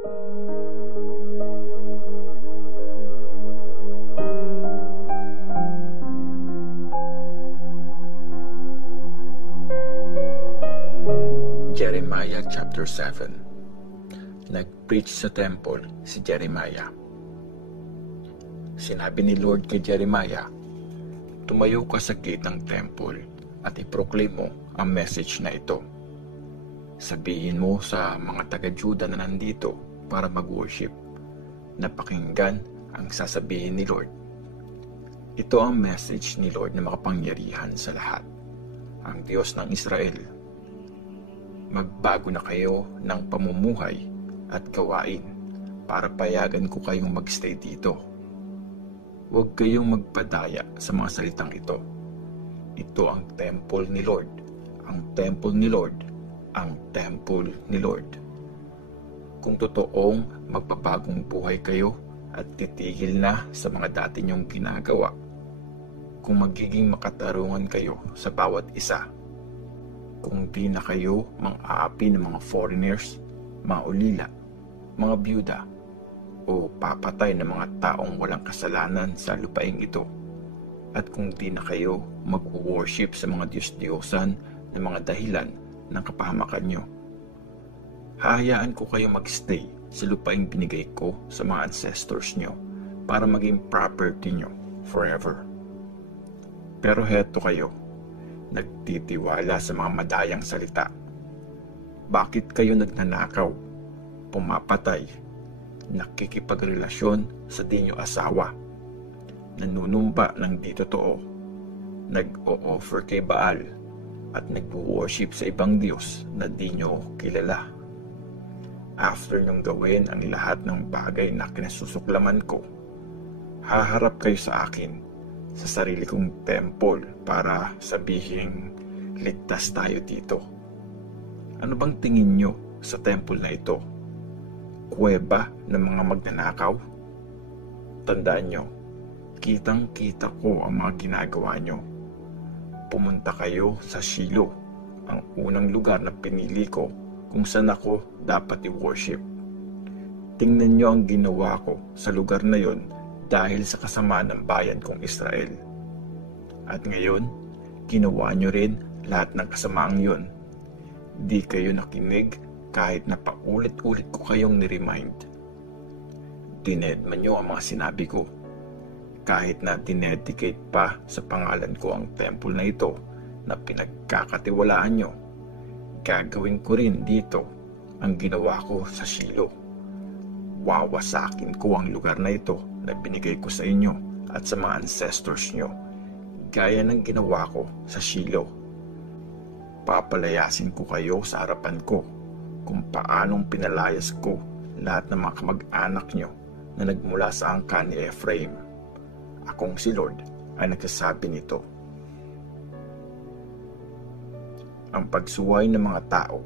Jeremiah chapter 7. Nag-preach sa temple si Jeremiah. Sinabi ni Lord kay Jeremiah, "Tumayo ka sa gate ng temple at iproclaim mo ang message na ito. Sabihin mo sa mga taga-Juda na nandito para mag-worship, na pakinggan ang sasabihin ni Lord. Ito ang message ni Lord na makapangyarihan sa lahat, ang Diyos ng Israel. Magbago na kayo ng pamumuhay at gawain para payagan ko kayong magstay dito. Huwag kayong magpadaya sa mga salitang ito. Ito ang temple ni Lord, ang temple ni Lord, ang temple ni Lord. Kung totoong magpapagong buhay kayo at titigil na sa mga dati niyong ginagawa, kung magiging makatarungan kayo sa bawat isa, kung di na kayo mang-aapi ng mga foreigners, mga ulila, mga byuda, o papatay ng mga taong walang kasalanan sa lupaing ito, at kung di na kayo mag-worship sa mga Diyos-Diyosan ng mga dahilan ng kapahamakan nyo, hahayaan ko kayo magstay sa lupaing binigay ko sa mga ancestors nyo para maging property nyo forever. Pero heto kayo, nagtitiwala sa mga madayang salita. Bakit kayo nagnanakaw, pumapatay, nakikipagrelasyon sa di nyo asawa, nanunumpa ng di totoo, nag-o-offer kay Baal, at nag-worship sa ibang Diyos na di nyo kilala? After nyong gawin ang lahat ng bagay na kinasusuklaman ko, haharap kayo sa akin sa sarili kong temple para sabihin, ligtas tayo dito. Ano bang tingin nyo sa temple na ito? Kuweba ng mga magnanakaw? Tandaan nyo, kitang-kita ko ang mga ginagawa nyo. Pumunta kayo sa Shiloh, ang unang lugar na pinili ko kung saan ako dapat i-worship. Tingnan nyo ang ginawa ko sa lugar na yon dahil sa kasamaan ng bayan kong Israel. At ngayon, ginawa nyo rin lahat ng kasamaang yon. Di kayo nakinig kahit na paulit-ulit ko kayong niremind. Dinedman nyo ang mga sinabi ko. Kahit na dinedicate pa sa pangalan ko ang temple na ito na pinagkakatiwalaan nyo, gagawin ko rin dito ang ginawa ko sa Shiloh. Wawasakin ko ang lugar na ito na binigay ko sa inyo at sa mga ancestors nyo, gaya ng ginawa ko sa Shiloh. Papalayasin ko kayo sa harapan ko kung paanong pinalayas ko lahat ng mga kamag-anak nyo na nagmula sa angkan ni Ephraim. Akong si Lord ay nagsasabi nito. Ang pagsuway ng mga tao.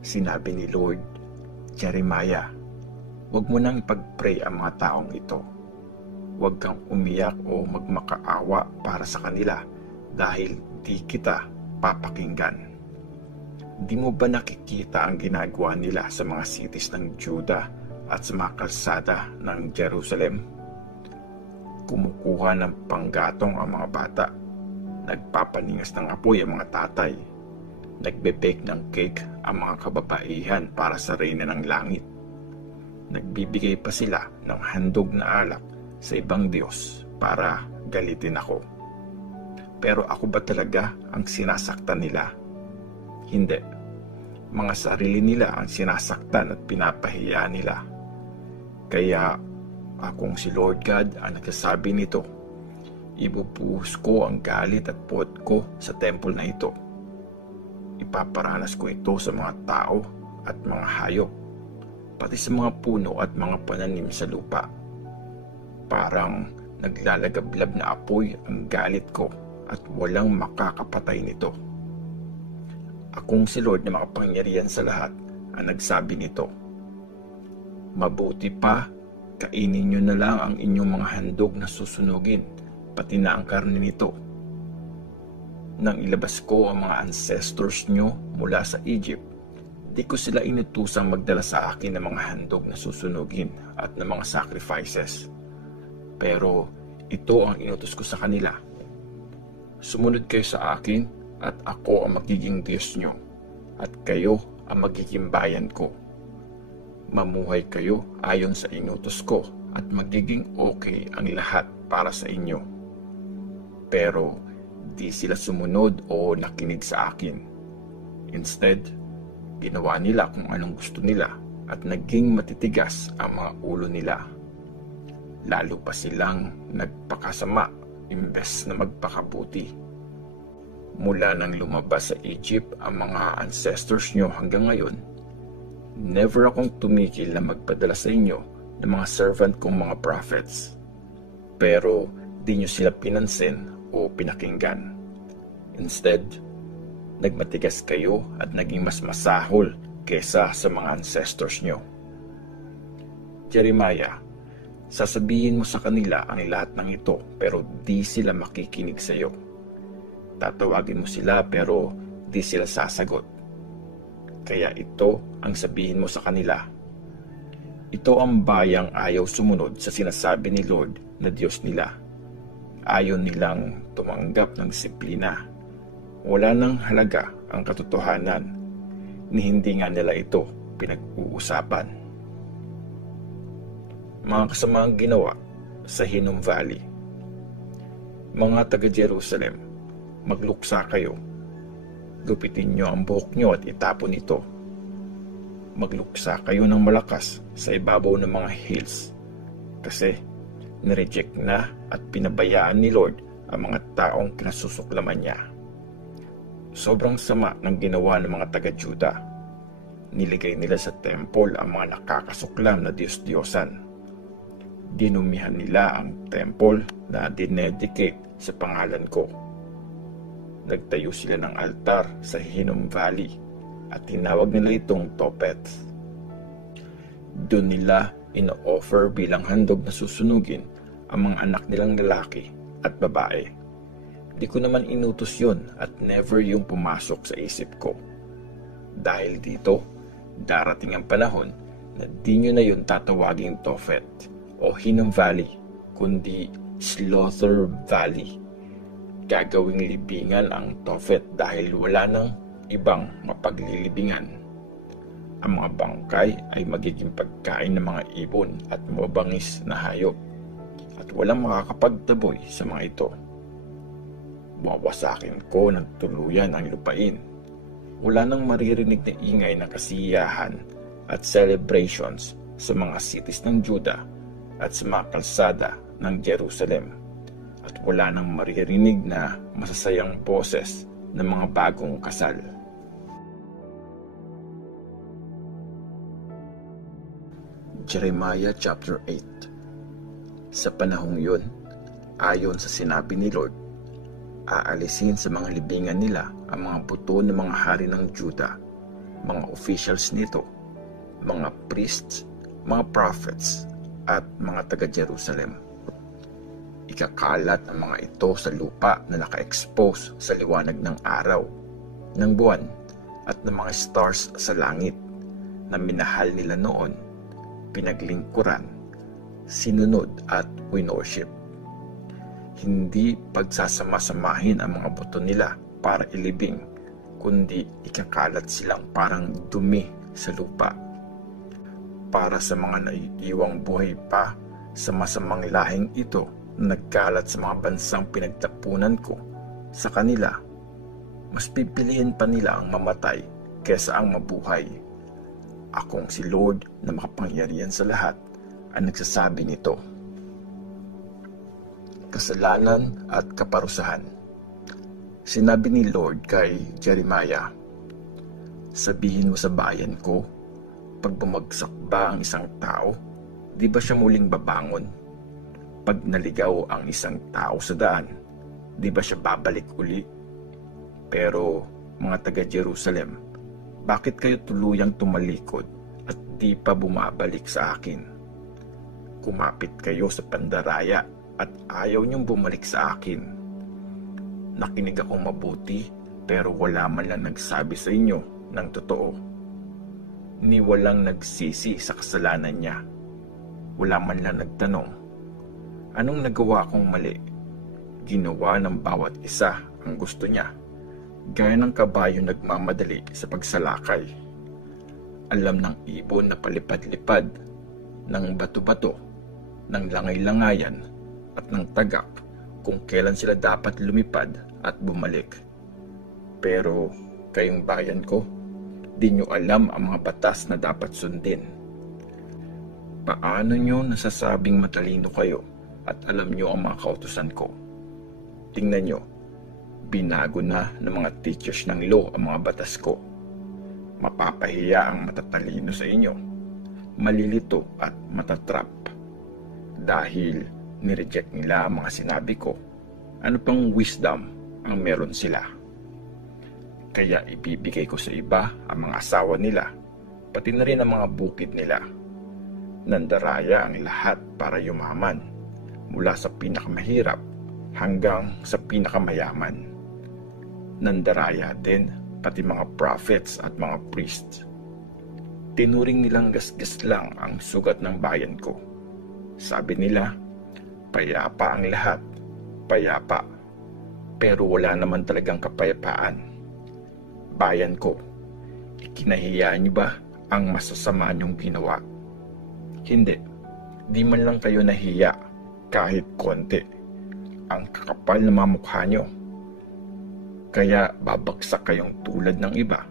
Sinabi ni Lord, Jeremiah, huwag mo nang ipag-pray ang mga taong ito. Huwag kang umiyak o magmakaawa para sa kanila dahil di kita papakinggan. Di mo ba nakikita ang ginagawa nila sa mga cities ng Juda at sa mga kalsada ng Jerusalem? Kumukuha ng panggatong ang mga bata, nagpapaningas ng apoy ang mga tatay, nagbe-bake ng cake ang mga kababaihan para sa reyna ng langit. Nagbibigay pa sila ng handog na alak sa ibang Diyos para galitin ako. Pero ako ba talaga ang sinasaktan nila? Hindi. Mga sarili nila ang sinasaktan at pinapahiya nila. Kaya akong si Lord God ang nagsasabi nito. Ibubuhos ko ang galit at puot ko sa temple na ito. Ipaparanas ko ito sa mga tao at mga hayop, pati sa mga puno at mga pananim sa lupa. Parang naglalagablab na apoy ang galit ko at walang makakapatay nito. Akong si Lord na makapangyarihan sa lahat ang nagsabi nito. Mabuti pa, kainin nyo na lang ang inyong mga handog na susunugin, pati na ang karne nito. Nang ilabas ko ang mga ancestors nyo mula sa Egypt, Di ko sila inutusang magdala sa akin ng mga handog na susunugin at ng mga sacrifices. Pero ito ang inutos ko sa kanila. Sumunod kayo sa akin at ako ang magiging Diyos nyo at kayo ang magiging bayan ko. Mamuhay kayo ayon sa inutos ko at magiging okay ang lahat para sa inyo. Pero di sila sumunod o nakinig sa akin. Instead, ginawa nila kung anong gusto nila at naging matitigas ang mga ulo nila. Lalo pa silang nagpakasama imbes na magpakabuti. Mula nang lumabas sa Egypt ang mga ancestors nyo hanggang ngayon, never akong tumigil na magpadala sa inyo ng mga servant kong mga prophets. Pero di nyo sila pinansin o pinakinggan. Instead, nagmatigas kayo at naging mas masahol kesa sa mga ancestors nyo. Jeremiah, sasabihin mo sa kanila ang lahat ng ito pero di sila makikinig sa iyo. Tatawagin mo sila pero di sila sasagot. Kaya ito ang sabihin mo sa kanila. Ito ang bayang ayaw sumunod sa sinasabi ni Lord na Diyos nila. Ayaw nilang tumanggap ng disiplina. Wala nang halaga ang katotohanan ni hindi nga nila ito pinag-uusapan. Mga kasamaang ginawa sa Hinnom Valley. Mga taga-Jerusalem, magluksa kayo. Gupitin nyo ang buhok nyo at itapon ito. Magluksa kayo ng malakas sa ibabaw ng mga hills kasi nireject na at pinabayaan ni Lord ang mga taong kinasusuklaman niya. Sobrang sama ng ginawa ng mga taga-Juda. Niligay nila sa temple ang mga nakakasuklam na Diyos-Diyosan. Dinumihan nila ang temple na dinedicate sa pangalan ko. Nagtayo sila ng altar sa Hinnom Valley at tinawag nila itong Tophet. Doon nila ino-offer bilang handog na susunugin ang mga anak nilang lalaki at babae. Di ko naman inutos yun at never yung pumasok sa isip ko. Dahil dito, darating ang panahon na di nyo na yun tatawaging Tophet o Hinnom Valley, kundi Slaughter Valley. Gagawing libingan ang Tophet dahil wala nang ibang mapaglilibingan. Ang mga bangkay ay magiging pagkain ng mga ibon at mabangis na hayop at walang makakapagtaboy sa mga ito. Wawasakin ko ng tuluyan ang lupain. Wala nang maririnig na ingay ng kasiyahan at celebrations sa mga cities ng Juda at sa mga kalsada ng Jerusalem. At wala nang maririnig na masasayang boses ng mga bagong kasal. Jeremiah chapter 8. Sa panahong yun, ayon sa sinabi ni Lord, aalisin sa mga libingan nila ang mga buto ng mga hari ng Juda, mga officials nito, mga priests, mga prophets, at mga taga-Jerusalem. Ikakalat ang mga ito sa lupa na naka-expose sa liwanag ng araw, ng buwan, at ng mga stars sa langit na minahal nila noon, pinaglingkuran, sinunod at winorship. Hindi pagsasama-samahin ang mga buto nila para ilibing, kundi ikakalat silang parang dumi sa lupa. Para sa mga naiiwang buhay pa sa masamang lahing ito na nagkalat sa mga bansang pinagtapunan ko sa kanila, mas pipiliin pa nila ang mamatay kaysa ang mabuhay. Akong si Lord na makapangyarihan sa lahat ang nagsasabi nito. Kasalanan at kaparusahan. Sinabi ni Lord kay Jeremiah, sabihin mo sa bayan ko, pag bumagsak ba ang isang tao, di ba siya muling babangon? Pag naligaw ang isang tao sa daan, di ba siya babalik uli? Pero mga taga-Jerusalem, bakit kayo tuluyang tumalikod at di pa bumabalik sa akin? Kumapit kayo sa pandaraya at ayaw niyong bumalik sa akin. Nakinig akong mabuti pero wala man lang nagsabi sa inyo ng totoo. ni walang nagsisi sa kasalanan niya. Wala man lang nagtanong, anong nagawa kong mali? Ginawa ng bawat isa ang gusto niya, gaya ng kabayo nagmamadali sa pagsalakay. Alam ng ibon na palipad-lipad, ng bato-bato, ng langay-langayan at ng tagak kung kailan sila dapat lumipad at bumalik. Pero kayong bayan ko, di nyo alam ang mga batas na dapat sundin. Paano nyo nasasabing matalino kayo at alam nyo ang mga kautusan ko? Tingnan nyo, binago na ng mga teachers ng law ang mga batas ko. Mapapahiya ang matatalino sa inyo, malilito at matatrap. Dahil nireject nila ang mga sinabi ko, ano pang wisdom ang meron sila? Kaya ibibigay ko sa iba ang mga asawa nila, pati na rin ang mga bukid nila. Nandaraya ang lahat para yumaman, mula sa pinakamahirap hanggang sa pinakamayaman. Nandaraya din pati mga prophets at mga priests. Tinuring nilang gasgas lang ang sugat ng bayan ko. Sabi nila, payapa ang lahat, payapa. Pero wala naman talagang kapayapaan. Bayan ko, ikinahiya niyo ba ang masasama niyong ginawa? Hindi, di man lang kayo nahiya kahit konti. Ang kakapal na mga mukha niyo. Kaya babagsak kayong tulad ng iba.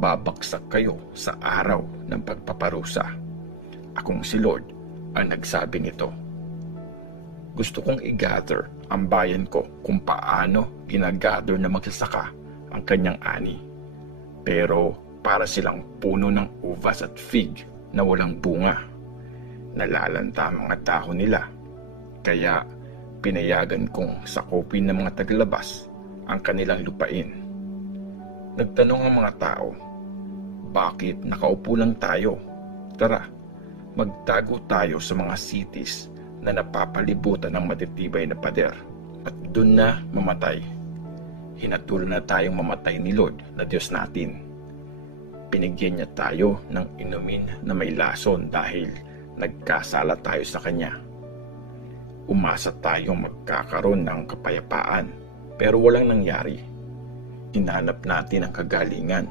Babagsak kayo sa araw ng pagpaparusa. Akong si Lord ang nagsabi nito. Gusto kong i-gather ang bayan ko kung paano ginagather na magsasaka ang kanyang ani. Pero para silang puno ng uvas at fig na walang bunga. Nalalanta ang mga dahon nila. Kaya pinayagan kong sakupin ng mga taglabas ang kanilang lupain. Nagtanong ang mga tao, bakit nakaupo lang tayo? Tara, magtago tayo sa mga cities na napapalibutan ng matitibay na pader at doon na mamatay. Hinatulan na tayong mamatay ni Lord na Diyos natin. Pinigyan niya tayo ng inumin na may lason dahil nagkasala tayo sa Kanya. Umasa tayong magkakaroon ng kapayapaan pero walang nangyari. Hinanap natin ang kagalingan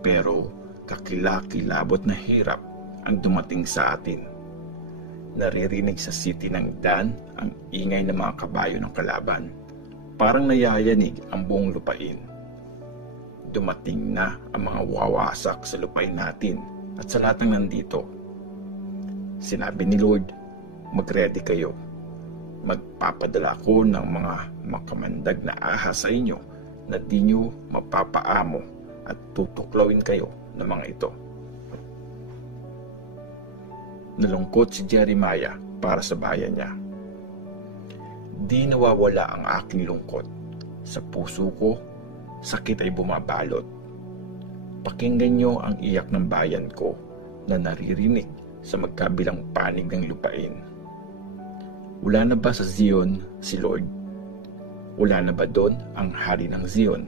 pero kakilakilabot na hirap ang dumating sa atin. Naririnig sa city ng Dan ang ingay ng mga kabayo ng kalaban. Parang nayayanig ang buong lupain. Dumating na ang mga wawasak sa lupain natin at sa lahat ng nandito. Sinabi ni Lord, mag-ready kayo. Magpapadala ko ng mga makamandag na ahas sa inyo na di nyo mapapaamo at tutuklawin kayo ng mga ito. Nalungkot si Jeremiah para sa bayan niya. Di nawawala ang aking lungkot. Sa puso ko, sakit ay bumabalot. Pakinggan niyo ang iyak ng bayan ko na naririnig sa magkabilang panig ng lupain. Wala na ba sa Zion si Lord? Wala na ba doon ang hari ng Zion?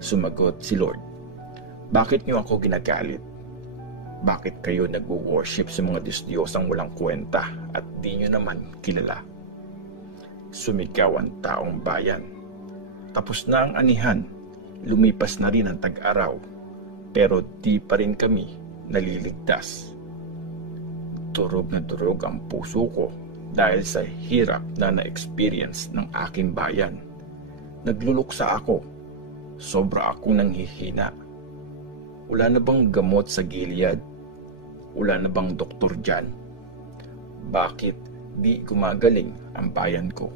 Sumagot si Lord, bakit niyo ako ginagalit? Bakit kayo nag-worship sa mga Diyos-Diyosang walang kwenta at di niyo naman kilala? Sumigaw ang taong bayan. Tapos na ang anihan, lumipas na rin ang tag-araw, pero di pa rin kami naliligtas. Durog na durog ang puso ko dahil sa hirap na na-experience ng aking bayan. Nagluluksa ako, sobra akong nanghihina. Wala na bang gamot sa Gilead? Wala na bang doktor dyan? Bakit di gumagaling ang bayan ko?